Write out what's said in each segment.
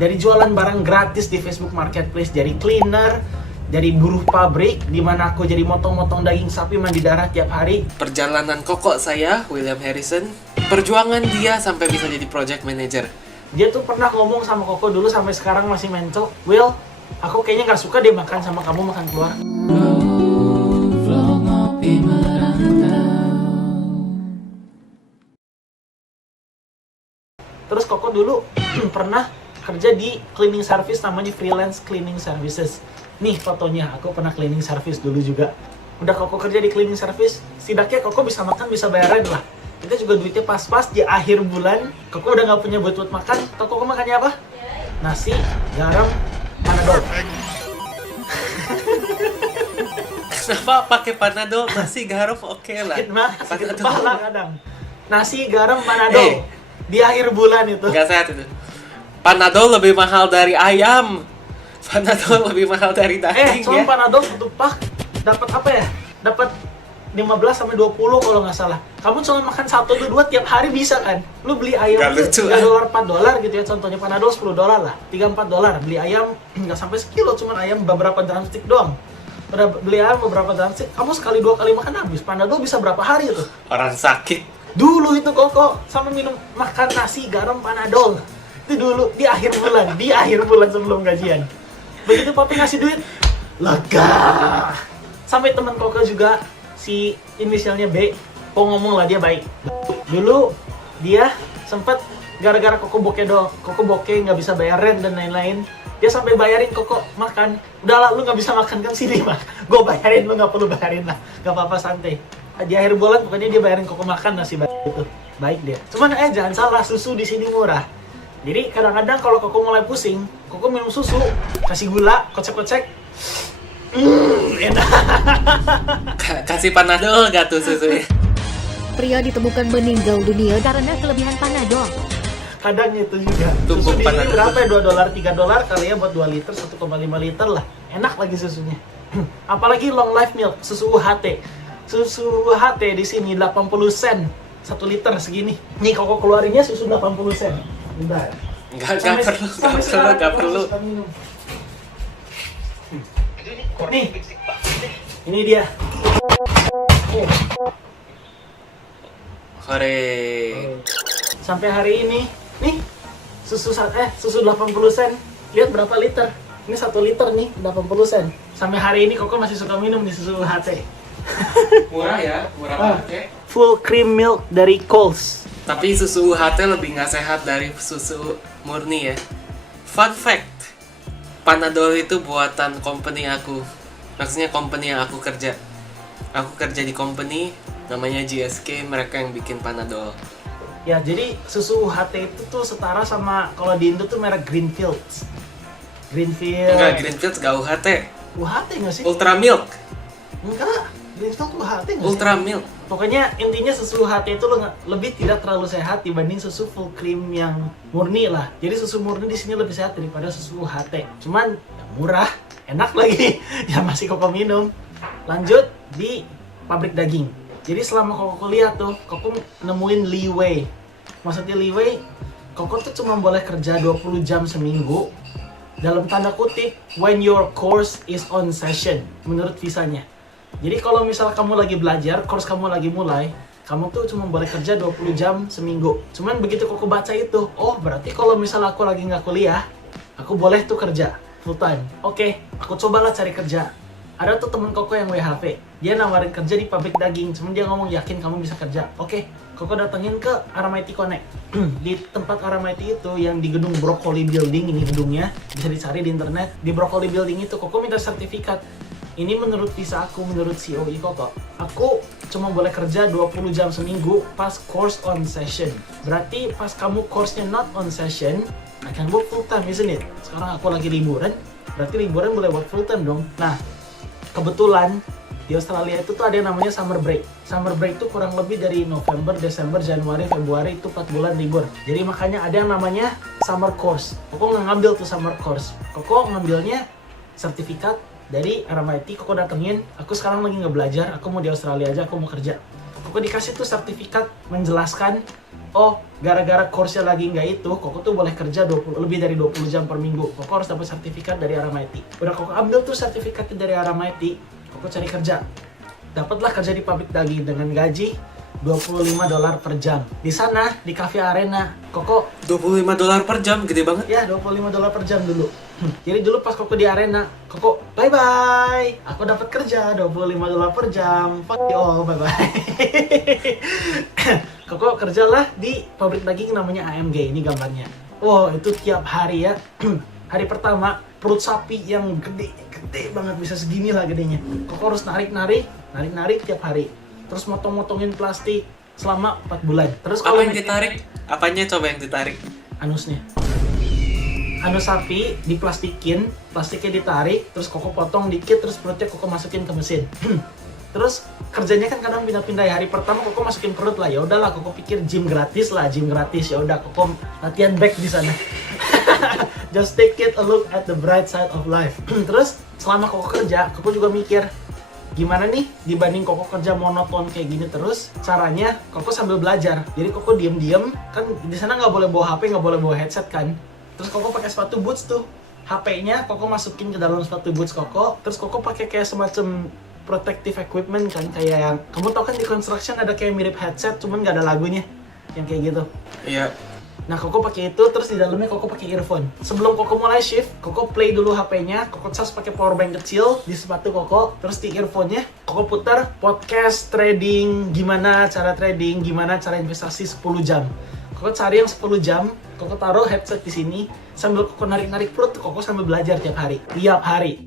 Dari jualan barang gratis di Facebook Marketplace, dari cleaner, dari buruh pabrik, di mana aku jadi motong-motong daging sapi mandi darah tiap hari. Perjalanan kokok saya, William Harrison, perjuangan dia sampai bisa jadi project manager. Dia tuh pernah ngomong sama Koko dulu sampai sekarang masih mental, Will, aku kayaknya nggak suka deh makan sama kamu makan keluar. Terus Koko dulu pernah kerja di cleaning service namanya freelance cleaning services. Nih fotonya, aku pernah cleaning service dulu juga. Udah Koko kerja di cleaning service, setidaknya Koko bisa makan, bisa bayaran lah. Kita juga duitnya pas-pas di akhir bulan. Koko udah nggak punya buat makan. Koko makannya apa? Nasi, garam, panadol. Kenapa pakai panadol? Nasi garam oke lah. Sakit kepala kadang. Nasi, garam, panadol. Di akhir bulan itu. Gak sehat itu. Panadol lebih mahal dari ayam. Panadol lebih mahal dari daging Cuma ya. panadol satu pak dapat apa ya? Dapat 15 sampai 20 kalau nggak salah. Kamu cuma makan 1 atau 2 tiap hari bisa kan? Lu beli ayam tuh $3, $4 gitu ya. Contohnya panadol $10 lah. $3-4. Beli ayam nggak sampai sekilo, cuma ayam beberapa drumstick doang. Udah beli ayam beberapa drumstick, kamu sekali 2 kali makan habis. Panadol bisa berapa hari itu? Orang sakit. Dulu itu Koko sama minum makan nasi, garam, panadol. Itu dulu di akhir bulan sebelum gajian. Begitu papi ngasih duit, lega. Sampai teman Koko juga si inisialnya B, Kok ngomong lah dia baik. Dulu dia sempat gara-gara Koko bokeh nggak bisa bayar rent dan lain-lain. Dia sampai bayarin Koko makan. Udahlah lu nggak bisa makan kan sini mah. Gue bayarin, lu nggak perlu bayarin lah. Gak apa-apa santai. Di akhir bulan pokoknya dia bayarin Koko makan nasi itu. Baik dia. Cuman jangan salah, susu di sini murah. Jadi kadang-kadang kalau Koko mulai pusing, Koko minum susu, kasih gula, kocek-kocek. Enak. Kasih panadol gak tuh susunya? Pria ditemukan meninggal dunia karena kelebihan panadol. Kadang itu juga. Tumpuk Susu di sini panadol. berapa ya? $2, $3 kali ya buat 2 liter, 1,5 liter lah. Enak lagi susunya. Apalagi long life milk, susu UHT. Susu UHT di sini 80 sen 1 liter segini. Nih Koko keluarinnya susu 80 sen. Bentar. Gak perlu. Nih, ini dia. Hore. Sampai hari ini, nih susu 80 sen. Lihat berapa liter? Ini 1 liter nih, 80 sen. Sampai hari ini Koko masih suka minum nih susu HT. Murah ya, murah banget ya. Full cream milk dari Coles. Tapi susu UHT lebih nggak sehat dari susu murni ya. Fun fact, Panadol itu buatan company aku. Maksudnya company yang aku kerja. Aku kerja di company namanya GSK, mereka yang bikin Panadol. Ya, jadi susu UHT itu tuh setara sama kalau di Indo tuh merek Greenfields. Enggak, Greenfields gak UHT. UHT nggak sih? Ultra Milk. Enggak, Greenfields UHT nggak sih? Ultra Milk. Pokoknya intinya susu UHT itu lebih tidak terlalu sehat dibanding susu full cream yang murni lah. Jadi susu murni di sini lebih sehat daripada susu UHT. Cuman ya murah, enak lagi. Ya masih Koko minum. Lanjut di pabrik daging. Jadi selama Koko kuliah tuh, Koko nemuin leeway. Maksudnya leeway, Koko tuh cuma boleh kerja 20 jam seminggu. Dalam tanda kutip, when your course is on session, menurut visanya. Jadi kalau misal kamu lagi belajar, course kamu lagi mulai, kamu tuh cuma boleh kerja 20 jam seminggu. Cuman begitu Koko baca itu, oh berarti kalau misal aku lagi nggak kuliah, aku boleh tuh kerja full time. Oke, aku cobalah cari kerja. Ada tuh temen Koko yang WHV, dia nawarin kerja di pabrik daging, cuman dia ngomong yakin kamu bisa kerja. Oke, Koko datengin ke Aramaiti Connect. Di tempat Aramaiti itu yang di gedung Broccoli Building, ini gedungnya, bisa dicari di internet. Di Broccoli Building itu Koko minta sertifikat. Ini menurut visa aku, menurut COE Koko, aku cuma boleh kerja 20 jam seminggu pas course on session. Berarti pas kamu course-nya not on session, I can work full time, isn't it? Sekarang aku lagi liburan, berarti liburan boleh work full time dong. Nah, kebetulan di Australia itu tuh ada yang namanya summer break. Summer break itu kurang lebih dari November, Desember, Januari, Februari itu 4 bulan libur. Jadi makanya ada yang namanya summer course. Koko nggak ngambil tuh summer course. Koko ngambilnya sertifikat dari Aramaiti. Koko datengin, aku sekarang lagi nggak belajar, aku mau di Australia aja, aku mau kerja. Koko dikasih tuh sertifikat menjelaskan oh gara-gara course-nya lagi nggak itu, Koko tuh boleh kerja lebih dari 20 jam per minggu. Koko harus dapat sertifikat dari RMIT. Udah Koko ambil tuh sertifikatnya dari RMIT, Koko cari kerja. Dapatlah kerja di pabrik daging dengan gaji $25 per jam. Di sana, di Cafe Arena, Koko $25 per jam, gede banget. ya $25 per jam dulu. Jadi dulu pas Koko di Arena, Koko bye bye, aku dapat kerja $25 per jam. Fuck you all, bye bye. Koko kerjalah di pabrik daging namanya AMG, ini gambarnya. Wow, itu tiap hari ya. Hari pertama perut sapi yang gede banget, bisa segini lah gedenya. Koko harus narik tiap hari. Terus motong-motongin plastik selama 4 bulan. Terus Apa yang ditarik? Apanya coba yang ditarik? anusnya. Anus sapi diplastikin, plastiknya ditarik, terus Koko potong dikit, terus perutnya Koko masukin ke mesin. Terus kerjanya kan kadang pindah-pindah ya. Hari pertama Koko masukin perut lah, ya udahlah Koko pikir gym gratis. Ya udah Koko latihan back di sana. Just take it a look at the bright side of life. Terus selama Koko kerja, Koko juga mikir gimana nih dibanding Koko kerja monoton kayak gini terus, caranya Koko sambil belajar. Jadi Koko diem-diem, kan di sana nggak boleh bawa HP, nggak boleh bawa headset kan. Terus Koko pakai sepatu boots tuh, HP-nya Koko masukin ke dalam sepatu boots Koko. Terus Koko pakai kayak semacam protective equipment kan, kayak yang kamu tau kan di construction ada kayak mirip headset cuman nggak ada lagunya, yang kayak gitu. Iya. Nah Koko pakai itu, terus di dalamnya Koko pakai earphone. Sebelum Koko mulai shift, Koko play dulu HP-nya, Koko cas pakai power bank kecil di sepatu Koko, terus di earphone-nya Koko putar podcast trading, gimana cara trading, gimana cara investasi 10 jam. Koko cari yang 10 jam, Koko taruh headset di sini, sambil Koko narik-narik perut, Koko sambil belajar tiap hari.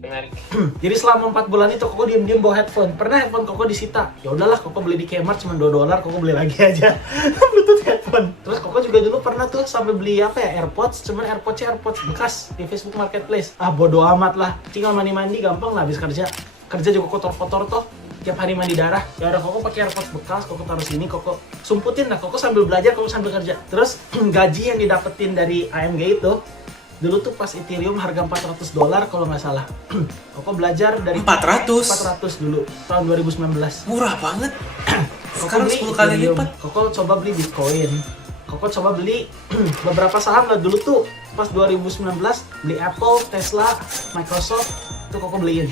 Menarik. Jadi selama 4 bulan itu Koko diem-diem bawa headphone. Pernah headphone Koko disita. Ya udahlah, Koko beli di Kmart cuma $2, Koko beli lagi aja. Bluetooth headphone. Terus Koko juga dulu pernah tuh sampai beli AirPods, cuman AirPods bekas di Facebook Marketplace. Ah bodo amat lah. Tinggal mandi-mandi gampang lah habis kerja. Kerja juga kotor-kotor toh. Tiap hari mandi darah. Ya udah Koko pakai AirPods bekas, Koko taruh sini, Koko sumputin lah. Koko sambil belajar, Koko sambil kerja. Terus gaji yang didapetin dari AMG itu dulu tuh pas Ethereum harga $400 kalau nggak salah. Koko belajar dari 400 dulu tahun 2019. Murah banget. Koko Sekarang beli 10 kali Ethereum. lipat. Koko coba beli Bitcoin. Koko coba beli beberapa saham lah dulu tuh pas 2019, beli Apple, Tesla, Microsoft, tuh Koko beliin.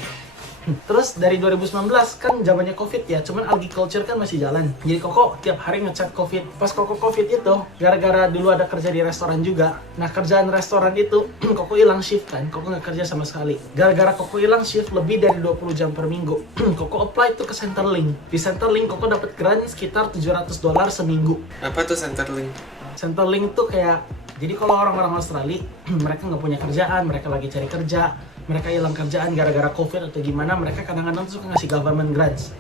Terus dari 2019 kan zamannya Covid ya, cuman agriculture kan masih jalan. Jadi Koko tiap hari ngechat Covid. Pas Koko Covid itu, gara-gara dulu ada kerja di restoran juga. Nah kerjaan restoran itu, Koko hilang shift kan, Koko nggak kerja sama sekali. Gara-gara Koko hilang shift lebih dari 20 jam per minggu, Koko apply tuh ke Centerlink. Di Centerlink Koko dapat grant sekitar $700 seminggu. Apa tuh Centerlink? Centerlink tuh kayak, jadi kalau orang-orang Australia, mereka nggak punya kerjaan, mereka lagi cari kerja, mereka hilang kerjaan gara-gara Covid atau gimana, mereka kadang-kadang tuh suka ngasih government grants.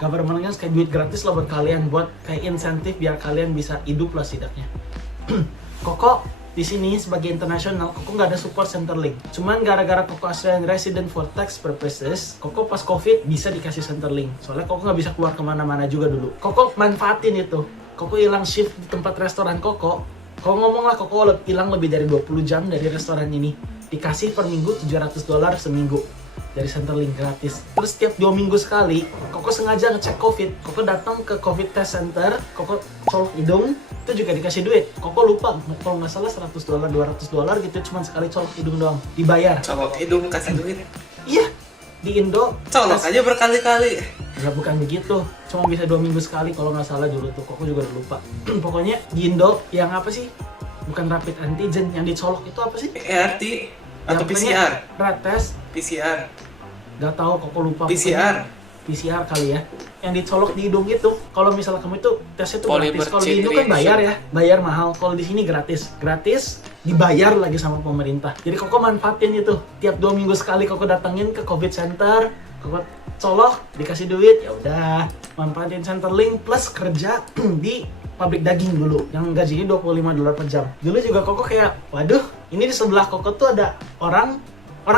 Government grants kayak duit gratis lah buat kalian, buat kayak insentif biar kalian bisa hidup lah setidaknya. Koko di sini sebagai internasional, Koko nggak ada support Centerlink. Cuman gara-gara Koko Australian resident for tax purposes, Koko pas Covid bisa dikasih Centerlink. Soalnya Koko nggak bisa keluar kemana-mana juga dulu. Koko manfaatin itu. Koko hilang shift di tempat restoran Koko. Koko ngomong lah Koko hilang lebih dari 20 jam dari restoran ini. Dikasih per minggu $700 seminggu dari Centerlink gratis. Terus setiap 2 minggu sekali, Koko sengaja ngecek Covid. Koko datang ke Covid test center, Koko colok hidung, itu juga dikasih duit. Koko lupa, kalau nggak salah $100, $200 gitu, cuma sekali colok hidung doang, dibayar. Colok hidung kasih duit. Iya, di Indo. Colok aja berkali-kali. Ya bukan begitu, cuma bisa 2 minggu sekali kalau nggak salah dulu tuh. Koko juga udah lupa. Pokoknya di Indo yang apa sih? Bukan rapid antigen, yang dicolok itu apa sih? ERT atau Yang PCR? Rat test. PCR. Gak tahu, Koko lupa. PCR. PCR kali ya. Yang dicolok di hidung itu, kalau misalnya kamu itu tesnya tuh Polymer gratis. Kalau di chain Indo kan reaction. bayar ya, bayar mahal. Kalau di sini gratis, gratis dibayar lagi sama pemerintah. Jadi Koko manfaatin itu. Tiap 2 minggu sekali Koko datengin ke Covid Center, Koko colok, dikasih duit, ya udah. Manfaatin Centerlink plus kerja di pabrik daging dulu yang gajinya $25 per jam. Dulu juga Koko kayak, waduh, ini di sebelah Koko tuh ada orang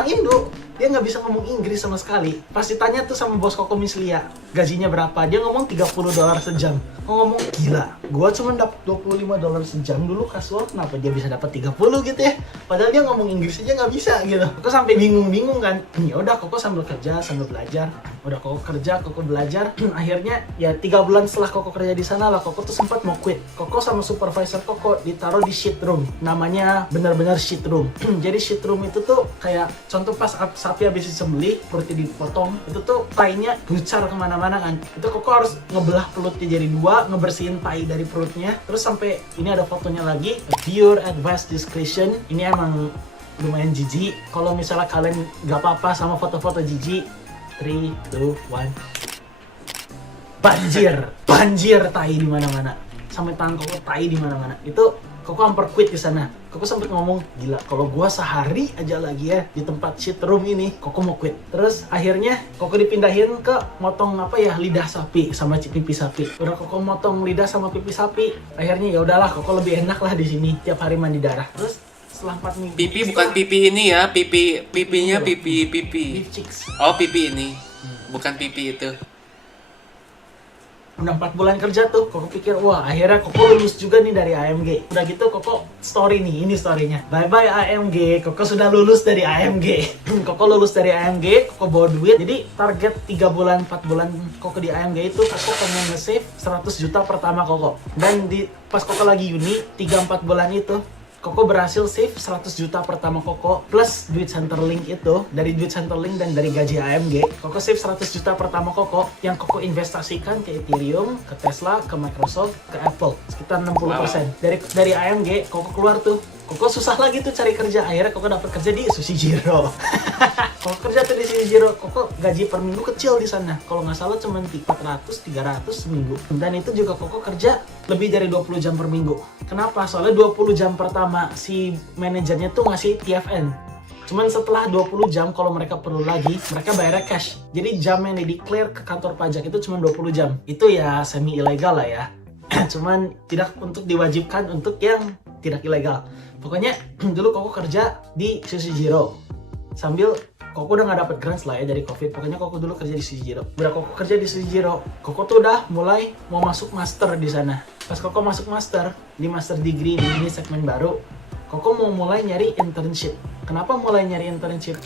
Indo dia nggak bisa ngomong Inggris sama sekali. Pas ditanya tuh sama bos Koko Miss Lia, gajinya berapa? Dia ngomong $30 sejam. Ngomong gila, gua cuma dapat $25 sejam dulu kasual, kenapa dia bisa dapat 30 gitu ya? Padahal dia ngomong Inggris aja nggak bisa gitu. Koko sampai bingung kan. Ya udah, Koko sambil kerja, sambil belajar. Udah Koko kerja, Koko belajar. Akhirnya ya 3 bulan setelah Koko kerja di sana lah, Koko tuh sempat mau quit. Koko sama supervisor Koko ditaruh di sheet room. Namanya benar-benar sheet room. Jadi sheet room itu tuh kayak contoh pas sapi habis disembelih, perutnya dipotong, itu tuh tainya bucar kemana-mana kan. Itu Koko harus ngebelah perutnya jadi 2, ngebersihin tai dari perutnya. Terus sampai ini ada fotonya lagi. Viewer advice discretion. Ini emang lumayan jijik. Kalau misalnya kalian gak apa-apa sama foto-foto jijik, 3, 2, 1. Banjir tai di mana-mana. Sampai tangan Koko tai di mana-mana. Itu Koko hampir quit di sana. Koko sempat ngomong, gila, kalau gua sehari aja lagi ya di tempat sheet room ini, Koko mau quit. Terus akhirnya Koko dipindahin ke motong lidah sapi sama pipi sapi. Udah Koko motong lidah sama pipi sapi, akhirnya ya udahlah, Koko lebih enak lah di sini tiap hari mandi darah. Terus setelah 4 minggu. Pipi bukan pipi ini ya, pipinya pipi. Beef chicks. Oh, pipi ini. Bukan pipi itu. Udah 4 bulan kerja tuh, Koko pikir, wah akhirnya Koko lulus juga nih dari AMG. Udah gitu Koko story nih, ini storynya. Bye bye AMG, Koko sudah lulus dari AMG. Koko lulus dari AMG, Koko bawa duit. Jadi target 3 bulan, 4 bulan Koko di AMG itu, Koko pengen nge-save 100 juta pertama Koko. Dan pas Koko lagi uni, 3-4 bulan itu, Koko berhasil save 100 juta pertama Koko plus duit Centerlink itu. Dari duit Centerlink dan dari gaji AMG, Koko save 100 juta pertama Koko yang Koko investasikan ke Ethereum, ke Tesla, ke Microsoft, ke Apple, sekitar 60%. Dari AMG Koko keluar tuh, Koko susah lagi tuh cari kerja. Akhirnya Koko dapat kerja di Sushijiro. Koko kerja tuh di Sushijiro, Koko gaji per minggu kecil di sana. Kalau nggak salah cuma 400-300 seminggu. Dan itu juga Koko kerja lebih dari 20 jam per minggu. Kenapa? Soalnya 20 jam pertama si manajernya tuh ngasih TFN. Cuman setelah 20 jam kalau mereka perlu lagi, mereka bayarnya cash. Jadi jam yang di-declare ke kantor pajak itu cuma 20 jam. Itu ya semi ilegal lah ya. Cuman tidak untuk diwajibkan untuk yang tidak ilegal. Pokoknya dulu Koko kerja di Sushijiro. Sambil Koko udah nggak dapet grants lah ya dari COVID. Pokoknya Koko dulu kerja di Sushijiro. Udah Koko kerja di Sushijiro, Koko tuh udah mulai mau masuk master di sana. Pas Koko masuk master, di master degree di ini segmen baru, Koko mau mulai nyari internship. Kenapa mulai nyari internship?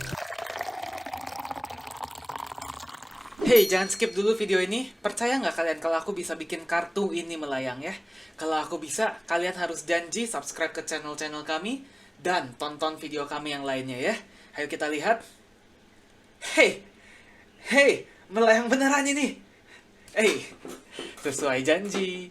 Hey, jangan skip dulu video ini. Percaya nggak kalian kalau aku bisa bikin kartu ini melayang ya? Kalau aku bisa, kalian harus janji subscribe ke channel-channel kami dan tonton video kami yang lainnya ya. Ayo kita lihat. Hey, melayang beneran ini. Sesuai janji.